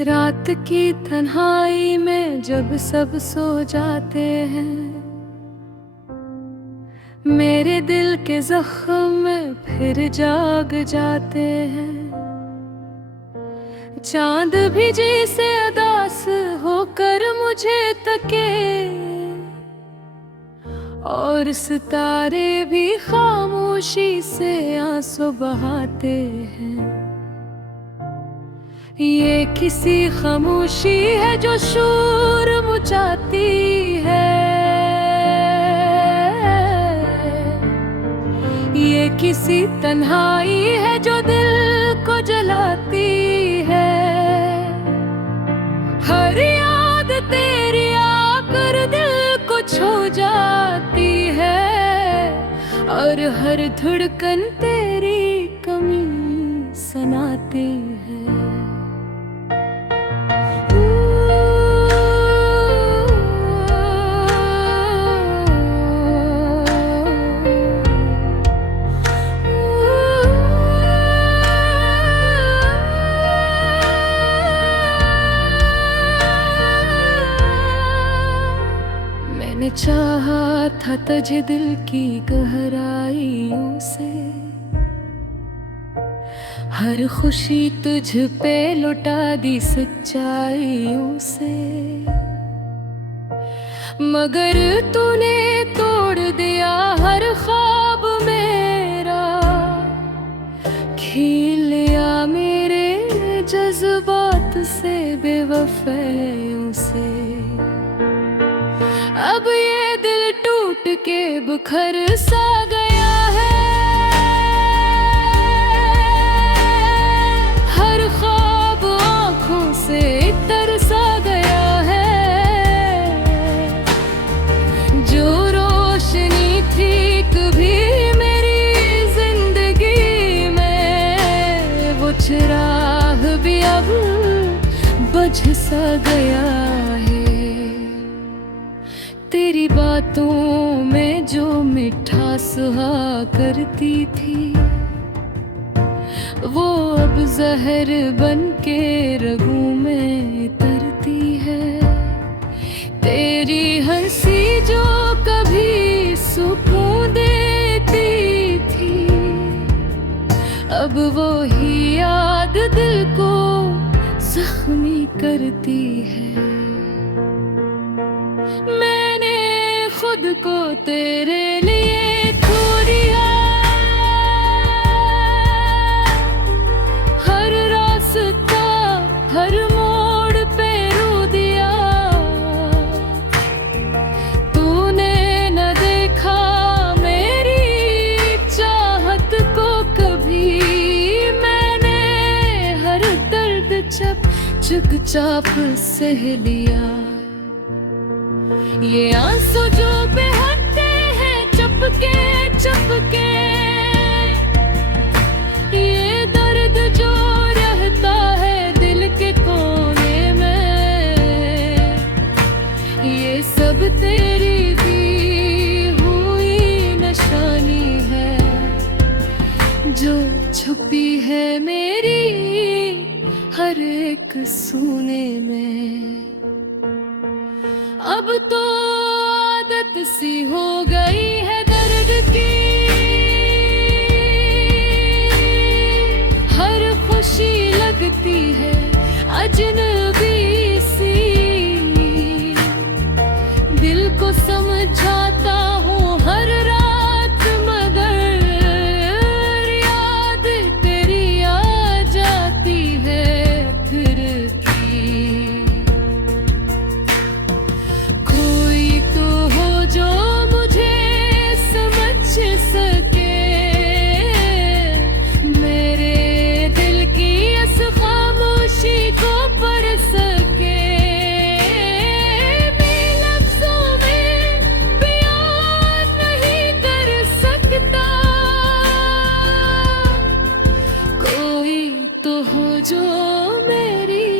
रात की तन्हाई में जब सब सो जाते हैं, मेरे दिल के जख्म फिर जाग जाते हैं। चांद भी जैसे अदास होकर मुझे तके, और सितारे भी खामोशी से आंसू बहाते हैं। ये किसी खामोशी है जो शोर मचाती है, ये किसी तन्हाई है जो दिल को जलाती है। हर याद तेरी आकर दिल को छू जाती है, और हर धड़कन तेरी कमी सुनाती है। मैंने चाहा था तुझे दिल की गहराइयों से, हर खुशी तुझ पे लुटा दी सच्चाइयों से। मगर तूने तोड़ दिया हर ख्वाब मेरा, खींच लिया मेरे जज्बात से बेवफाइयों से। अब ये दिल टूट के बिखर सा गया है, हर ख्वाब आँखों से तरसा गया है। जो रोशनी थी कभी मेरी जिंदगी में, वो चिराग भी अब बुझ सा गया है। तेरी बातों में जो मिठास हुआ करती थी, वो अब जहर बन के रगों में तरती है। तेरी हंसी जो कभी सुकून देती थी, अब वो ही याद दिल को जख्मी करती है। मैंने खुद को तेरे लिए खो दिया, हर रास्ता हर मोड़ पे रो दिया। तूने न देखा मेरी चाहत को कभी, मैंने हर दर्द चुपचाप सह लिया। ये आंसू जो बहते हैं चुपके चुपके, ये दर्द जो रहता है दिल के कोने में, ये सब तेरी दी हुई निशानी है, जो छुपी है मेरी हर एक सूने में। अब तो आदत सी हो गई है दर्द की, हर खुशी लगती है अजनबी सी। दिल को समझाता हूँ हर रात, मगर याद तेरी आ जाती है फिर की। जो मुझे समझ सके, मेरे दिल की इस खामोशी को पढ़ सके। मैं लफ्ज़ों में बयान नहीं कर सकता, कोई तो हो जो मेरी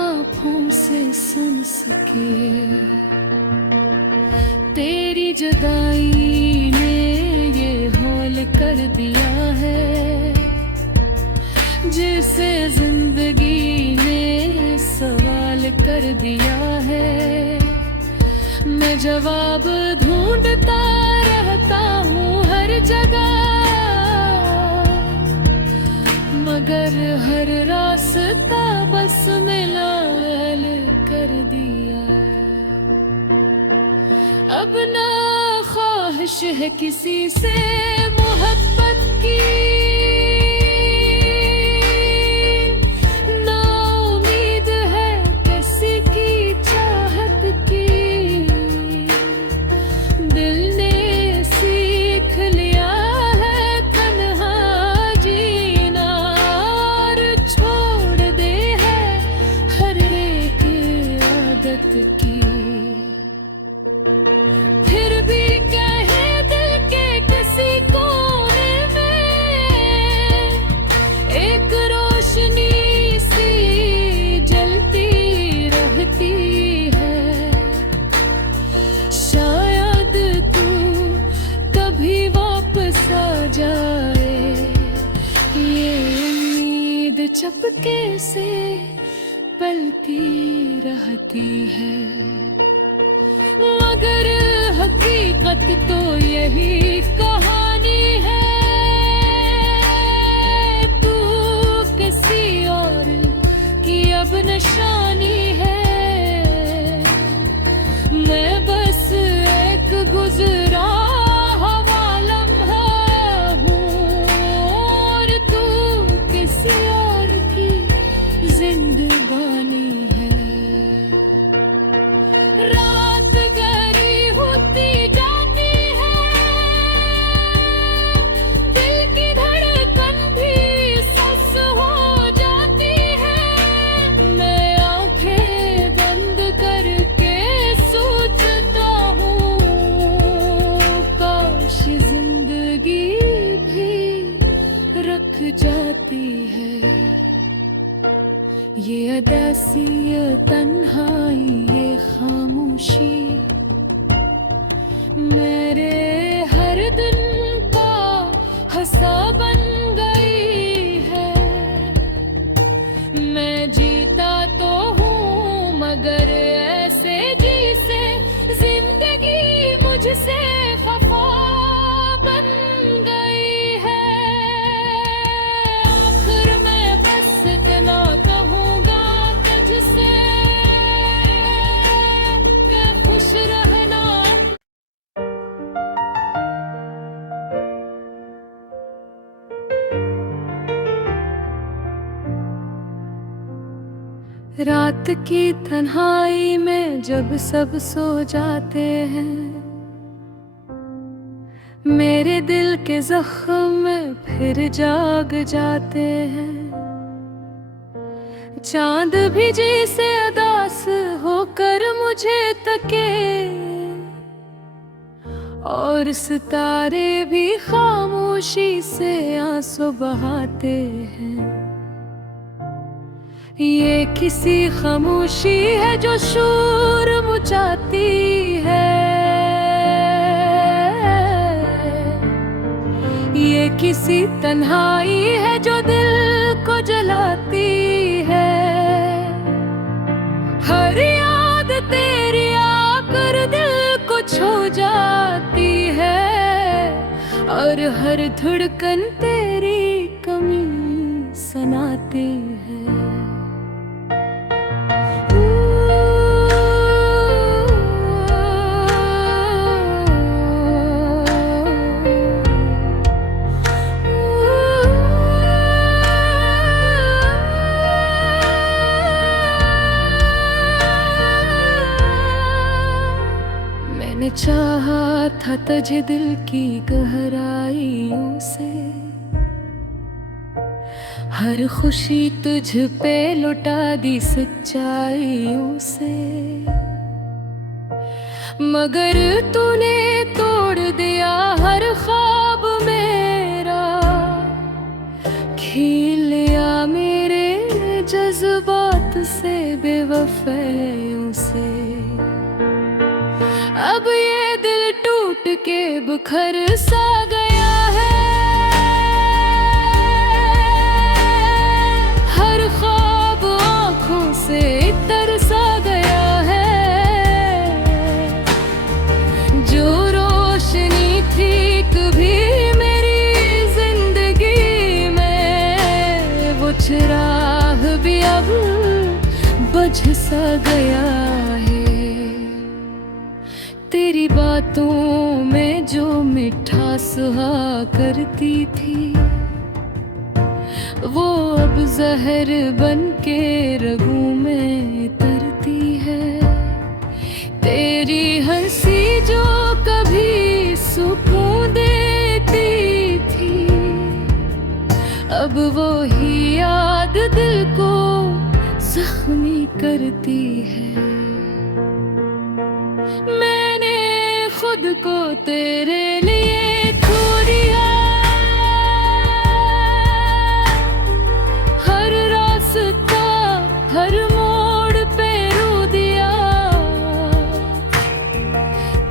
आँखों से सुन सके। तेरी जुदाई ने ये हाल कर दिया है, जिसे जिंदगी ने कर दिया है। मैं जवाब ढूंढता रहता हूँ हर जगह, मगर हर रास्ता बस मिलाल कर दिया। अब ना ख्वाहिश है किसी से मोहब्बत की, फिर भी कहे दिल के किसी कोने में एक रोशनी सी जलती रहती है। शायद तू कभी वापस आ जाए, ये उम्मीद चपके से पलती रहती है। मगर हकीकत तो यही कहानी है, तू किसी और की अब निशानी है। मैं बस एक गुजरा हुआ लम्हा हूँ, और तू किसी और की जिंदगानी है। रात गहरी होती जाती है, दिल की धड़कन भी सस हो जाती है। मैं आंखें बंद करके सोचता हूँ, काश जिंदगी भी रख जाती है। ये अदासी, ये तन्हाई, ये खामोशी मेरे हर दिन का हंसा बन गई है। मैं जीता तो हूँ मगर ऐसे जैसे जिंदगी मुझसे खफा बन गई है। आखिर मैं बस इतना रात की तन्हाई में जब सब सो जाते हैं, मेरे दिल के जख्म फिर जाग जाते हैं। चांद भी जैसे अदास होकर मुझे तके, और सितारे भी खामोशी से आंसू बहाते हैं। ये किसी खामोशी है जो शोर मचाती है, ये किसी तन्हाई है जो दिल को जलाती है। हर याद तेरी आकर दिल को छू जाती है, और हर धड़कन तेरी कमी सुनाती है। मैंने चाहा था तुझे दिल की गहराइयों से, हर खुशी तुझ पे लुटा दी सच्चाइयों से। मगर तूने तोड़ दिया हर ख्वाब मेरा, खेल लिया मेरे जज्बात से बेवफाइयों से। अब ये दिल टूट के बिखर सा गया है, हर ख्वाब आँखों से तरसा वजह सा गया है। तेरी बातों में जो मिठास हुआ करती थी, वो अब जहर बन के रगों में तरती है। तेरी हंसी जो कभी सुकून देती थी, अब वो ही याद दिल को जख्मी करती है। मैंने खुद को तेरे लिए खो दिया, हर रास्ता हर मोड़ पे रो दिया।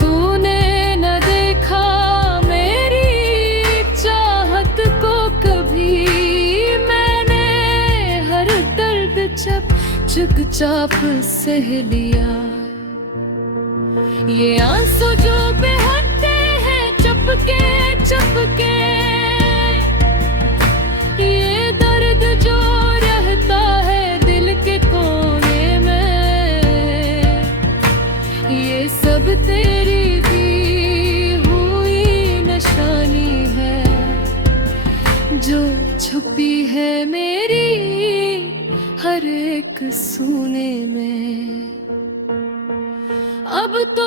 तूने न देखा मेरी चाहत को कभी, मैंने हर दर्द चुपचाप सह लिया। ये आंसू जो बहते हैं चुपके चुपके, ये दर्द जो रहता है दिल के कोने में, ये सब तेरी दी हुई निशानी है, जो छुपी है मेरी हर एक सूने में। अब तो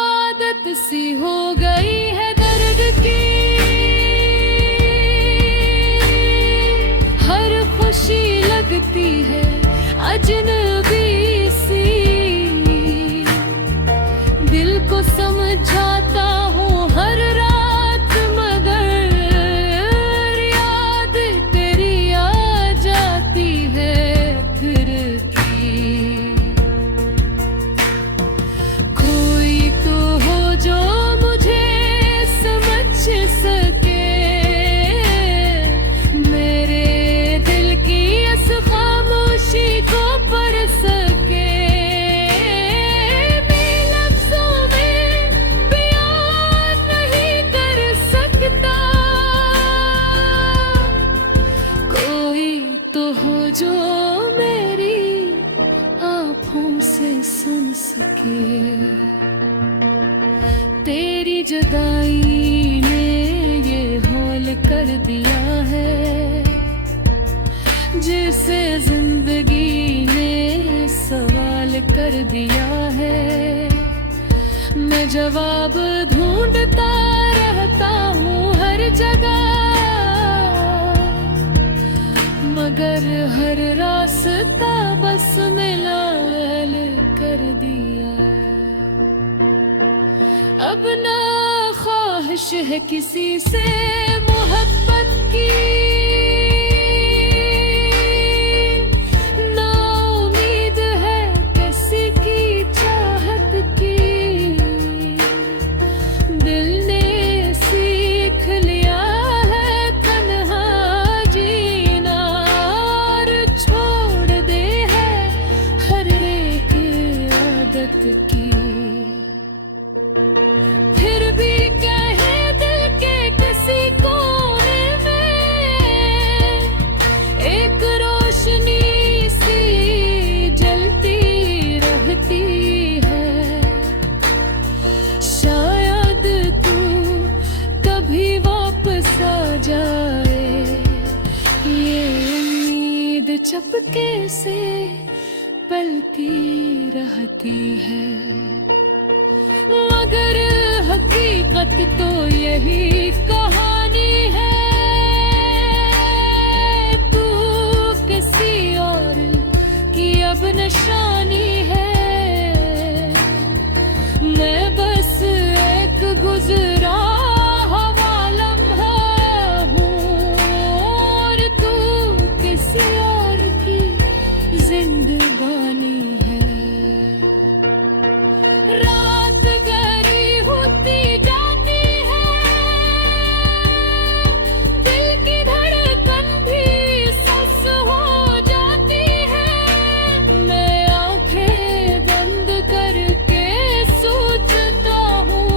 आदत सी हो गई है दर्द की, हर खुशी लगती है अजनबी सी। दिल को समझाता हूँ हर रात, मगर याद तेरी आ जाती है फिर की। जो मुझे समझ सके, मेरे दिल की इस खामोशी को पढ़ सके। मैं लफ्ज़ों में बयान नहीं कर सकता, कोई तो हो जो मेरी आँखों से सुन सके। तेरी जुदाई ने ये हौल कर दिया है, जिसे जिंदगी ने सवाल कर दिया है। मैं जवाब ढूंढता रहता हूँ हर जगह, मगर हर रास्ता बस मिलाल कर दिया। अब ना ख्वाहिश है किसी से मोहब्बत की, ना उम्मीद है किसी की चाहत की। दिल ने सीख लिया है तन्हा जीना, और छोड़ दे है हर एक आदत की। फिर भी कहे दिल के किसी कोने में, एक रोशनी सी जलती रहती है। शायद तू कभी वापस आ जाए, ये उम्मीद चपके से पलती रहती है। मगर हकीकत तो यही कहानी है, तू किसी और की अब निशानी है। मैं बस एक गुजरा हुआ लम्हा हूँ, और तू किसी और की जिंदगानी है। रात गहरी होती जाती है, दिल की धड़कन भी सस हो जाती है। मैं आंखें बंद करके सोचता हूँ,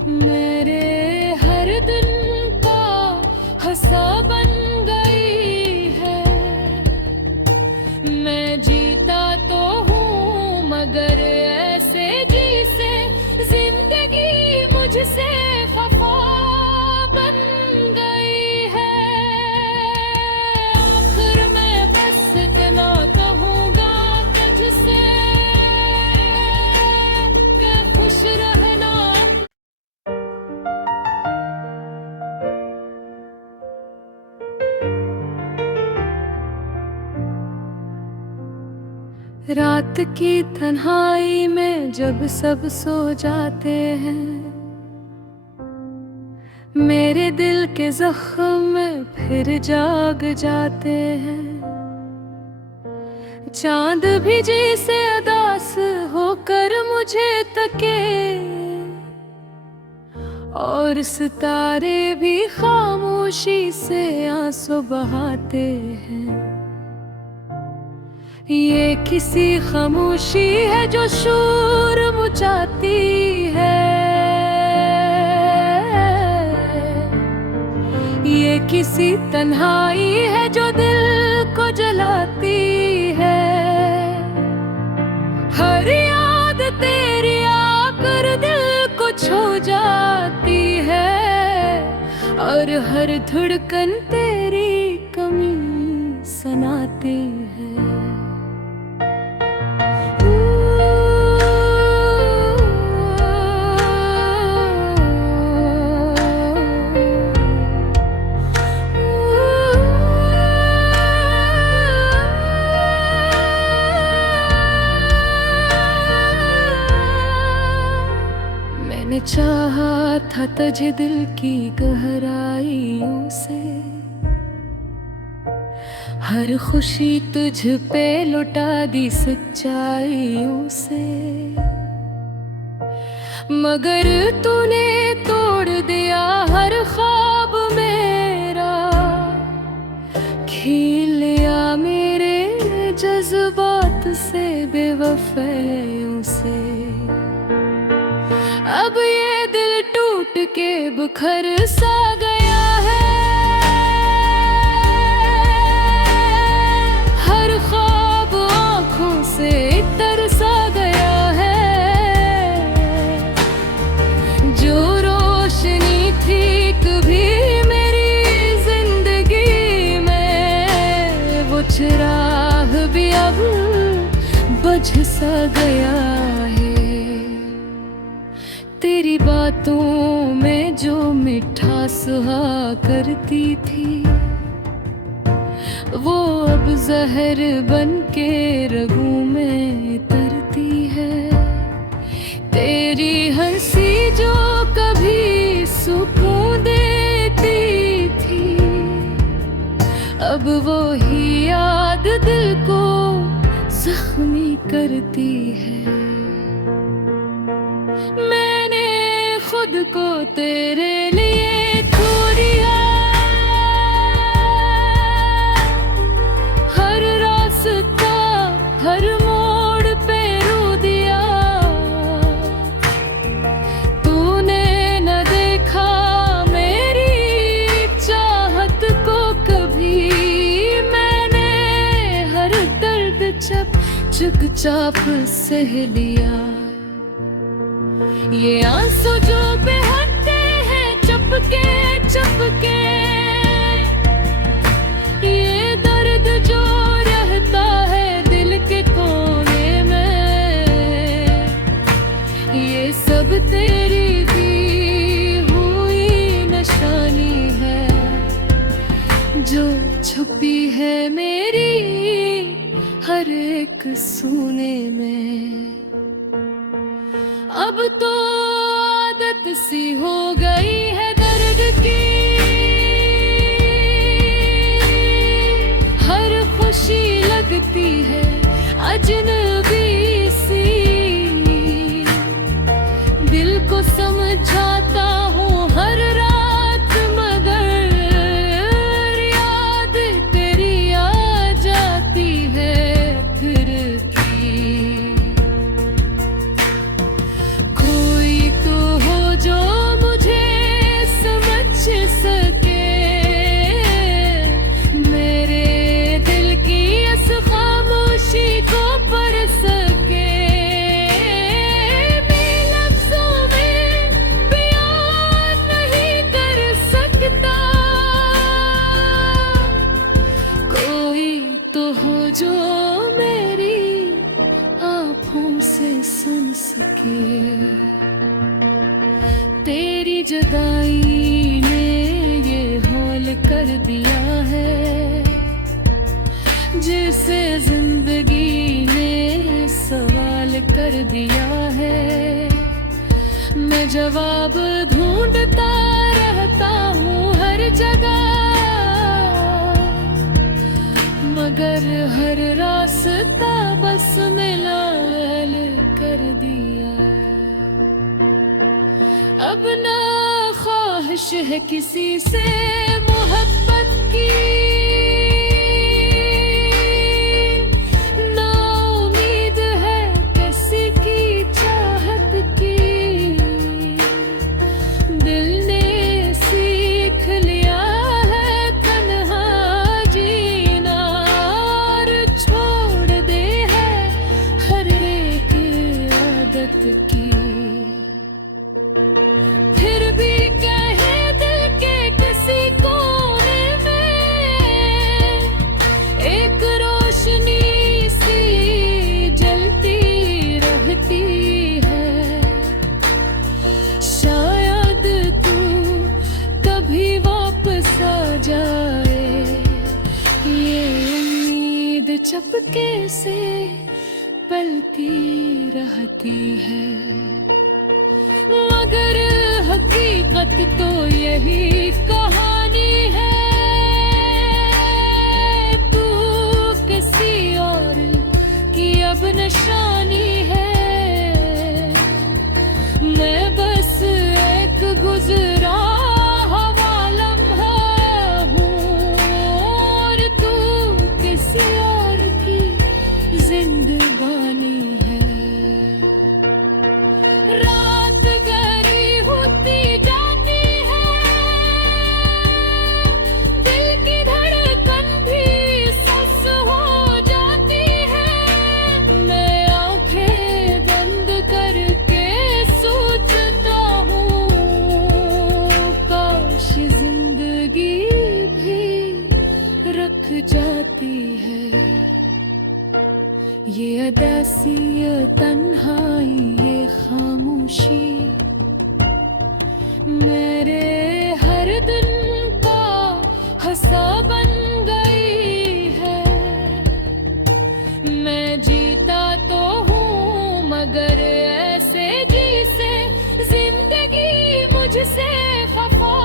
मेरे हर दिन का हंसा बन गई है। मैं जीता तो हूँ मगर ऐसे जिसे जिंदगी मुझसे खफा बन गई है। आखिर मैं बस इतना कहूँगा तुझसे कि खुश रहना। रात की तन्हाई में जब सब सो जाते हैं, मेरे दिल के जख्म फिर जाग जाते हैं। चांद भी जैसे अदास होकर मुझे तके और सितारे भी खामोशी से आंसू बहाते हैं। ये किसी खामोशी है जो शोर मचाती है। ये किसी तन्हाई है जो दिल को जलाती है। हर याद तेरी आकर दिल को छू जाती है और हर धड़कन तेरी कमी सुनाती है। मैंने चाहा था तुझे दिल की गहराइयों से, हर खुशी तुझ पे लुटा दी सच्चाइयों से। मगर तूने तोड़ दिया हर ख्वाब मेरा, खेल लिया मेरे जज्बात से बेवफाइयों से। अब ये दिल टूट के बिखर सा गया है। हर ख्वाब आँखों से तरसा गया है। जो रोशनी थी कभी मेरी जिंदगी में, वो चिराग भी अब बुझ सा गया है। तेरी बातों में जो मिठास हुआ करती थी, वो अब जहर बन के रगों में तरती है। तेरी हंसी जो कभी सुकून देती थी, अब वो ही याद दिल को जख्मी करती है। मैंने खुद को तेरे लिए खो दिया, हर रास्ता हर मोड़ पे रो दिया। तूने न देखा मेरी चाहत को कभी, मैंने हर दर्द चुपचाप सह लिया। ये आंसू जो बहते हैं चुपके चुपके, ये दर्द जो रहता है दिल के कोने में, ये सब तेरी दी हुई निशानी है जो छुपी है मेरी हर एक सूने में। अब तो आदत सी हो गई है दर्द की, हर खुशी लगती है अजनबी सी। दिल को समझाता हूँ हर रात मगर याद तेरी आ जाती है फिर भी। कोई तो हो जो तेरी जुदाई ने ये हौल कर दिया है, जिसे जिंदगी ने सवाल कर दिया है। मैं जवाब ढूंढता रहता हूँ हर जगह, मगर हर रास्ता बस मिलाल कर दिया। अब ना ख्वाहिश है किसी से मोहब्बत की, फिर भी कहे दिल के किसी कोने में एक रोशनी सी जलती रहती है। शायद तू कभी वापस आ जाए, ये उम्मीद चपके से पलती रहती है। मगर हकीकत तो यही कहानी है, तू किसी और की अब निशानी है। मैं बस एक गुजरा हुआ लम्हा हूँ, और तू किसी और की जिंदगानी है। रात गहरी होती जाती है, दिल की धड़कन भी सुस्त हो जाती है। मैं आंखें बंद करके सोचता हूँ, काश जिंदगी भी रख जाती है। ये अदासी, ये तन्हाई, ये खामोशी मेरे हर दिन का हंसा बन गई है। मैं जीता तो हूँ मगर ऐसे जी से जिंदगी मुझसे खफा